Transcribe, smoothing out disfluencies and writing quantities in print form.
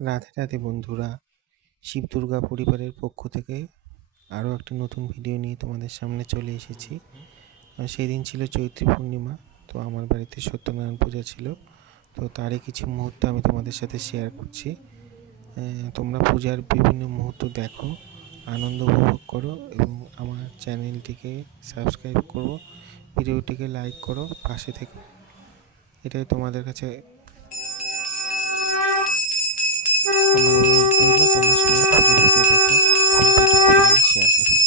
রাধে রাধে বন্ধুরা, শিব দুর্গা পরিবারের পক্ষ থেকে আরও একটা নতুন ভিডিও নিয়ে তোমাদের সামনে চলে এসেছি। সেই দিন ছিল চৈত্রী পূর্ণিমা। তো আমার বাড়িতে সত্যনারায়ণ পূজা ছিল, তো তারই কিছু মুহূর্ত আমি তোমাদের সাথে শেয়ার করছি। তোমরা পূজার বিভিন্ন মুহূর্ত দেখো, আনন্দ উপভোগ করো এবং আমার চ্যানেলটিকে সাবস্ক্রাইব করো, ভিডিওটিকে লাইক করো, পাশে থেকো। এটাই তোমাদের কাছে আমার অনুরোধ রইল। তোমরা সবাই পুজোর ভিডিও দেখো, পুজো পরিবারে শেয়ার করো।